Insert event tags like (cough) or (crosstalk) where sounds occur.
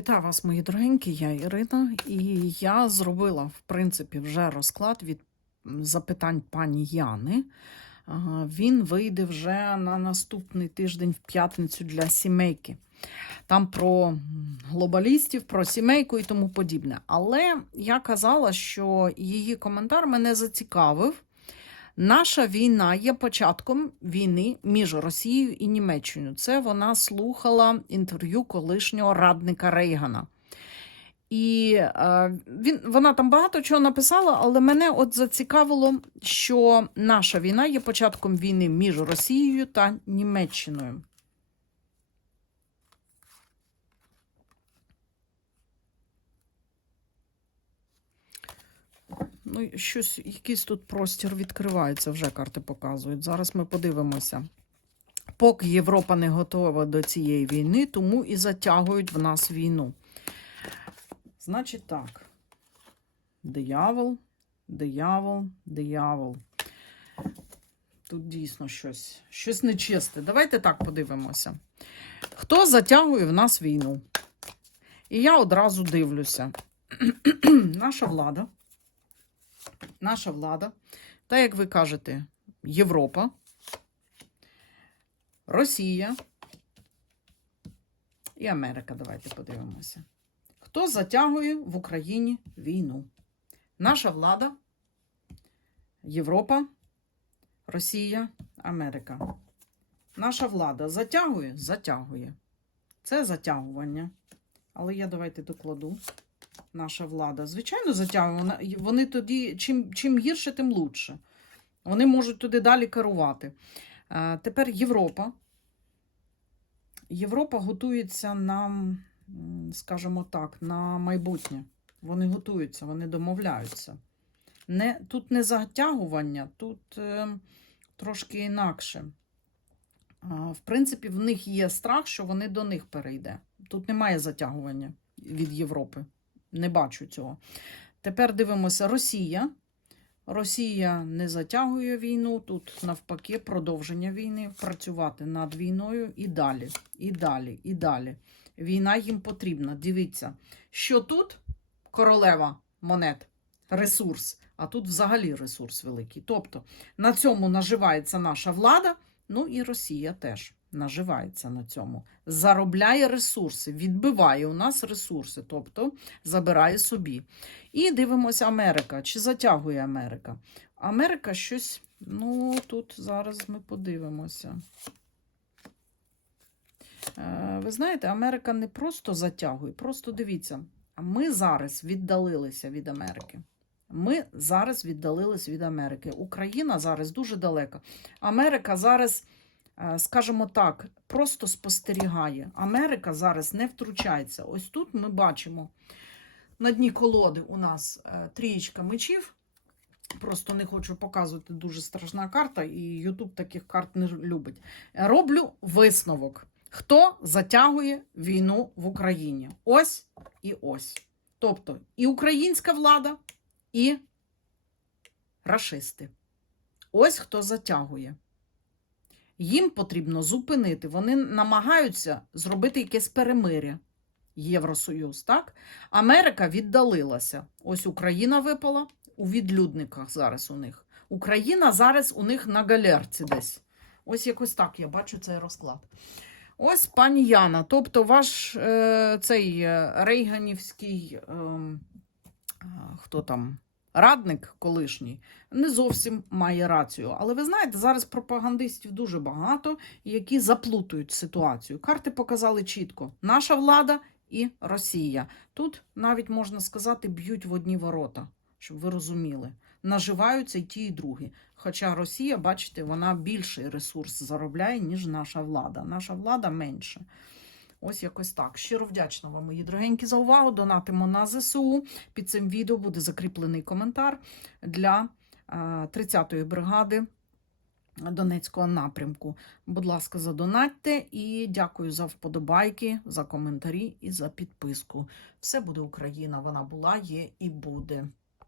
Вітаю вас, мої дорогенькі, я Ірина, і я зробила, в принципі, вже розклад від запитань пані Яни. Він вийде вже на наступний тиждень в п'ятницю для сімейки. Там про глобалістів, про сімейку і тому подібне. Але я казала, що її коментар мене зацікавив. Наша війна є початком війни між Росією і Німеччиною. Це вона слухала інтерв'ю колишнього радника Рейгана. І е, він, вона там багато чого написала, але мене от зацікавило, що наша війна є початком війни між Росією та Німеччиною. Ну, щось, якийсь тут простір відкривається, вже карти показують. Зараз ми подивимося. Поки Європа не готова до цієї війни, тому і затягують в нас війну. Значить так. Диявол, диявол, диявол. Тут дійсно щось, щось нечисте. Давайте так подивимося. Хто затягує в нас війну? І я одразу дивлюся. (clears throat) Наша влада. Наша влада, та, як ви кажете, Європа, Росія і Америка. Давайте подивимося. Хто затягує в Україні війну? Наша влада, Європа, Росія, Америка. Наша влада затягує? Затягує. Це затягування. Але я давайте докладу. Наша влада. Звичайно, затягує. Вони тоді, чим, чим гірше, тим лучше. Вони можуть туди далі керувати. Е, Тепер Європа. Європа готується на, скажімо так, на майбутнє. Вони готуються, вони домовляються. Не, тут не затягування, тут е, трошки інакше. А, В принципі, в них є страх, що вони до них перейде. Тут немає затягування від Європи. Не бачу цього. Тепер дивимося Росія. Росія не затягує війну, тут навпаки продовження війни, працювати над війною і далі, і далі, і далі. Війна їм потрібна. Дивіться, що тут королева монет, ресурс, а тут взагалі ресурс великий. Тобто на цьому наживається наша влада, ну і Росія теж наживається на цьому. Заробляє ресурси, відбиває у нас ресурси, тобто забирає собі. І дивимося Америка. Чи затягує Америка? Америка щось, ну тут зараз ми подивимося. Е, Ви знаєте, Америка не просто затягує, просто дивіться, ми зараз віддалилися від Америки. Ми зараз віддалились від Америки. Україна зараз дуже далека. Америка зараз, скажімо так, просто спостерігає. Америка зараз не втручається. Ось тут ми бачимо на дні колоди у нас е, трієчка мечів. Просто не хочу показувати дуже страшна карта, і Ютуб таких карт не любить. Роблю висновок. Хто затягує війну в Україні? Ось і ось. Тобто і українська влада, і рашисти. Ось хто затягує. Їм потрібно зупинити. Вони намагаються зробити якесь перемиря. Євросоюз, так? Америка віддалилася. Ось Україна випала у відлюдниках зараз у них. Україна зараз у них на галерці десь. Ось якось так я бачу цей розклад. Ось пані Яна. Тобто ваш е, цей е, рейганівський, е, хто там, радник колишній, не зовсім має рацію. Але ви знаєте, зараз пропагандистів дуже багато, які заплутують ситуацію. Карти показали чітко: наша влада і Росія. Тут навіть можна сказати, б'ють в одні ворота, щоб ви розуміли. Наживаються і ті, і другі. Хоча Росія, бачите, вона більший ресурс заробляє, ніж наша влада. Наша влада менше. Ось якось так. Щиро вдячна вам, мої дорогенькі, за увагу. Донатимо на ЗСУ. Під цим відео буде закріплений коментар для е, 30-ї бригади Донецького напрямку. Будь ласка, задонатьте і дякую за вподобайки, за коментарі і за підписку. Все буде Україна. Вона була, є і буде.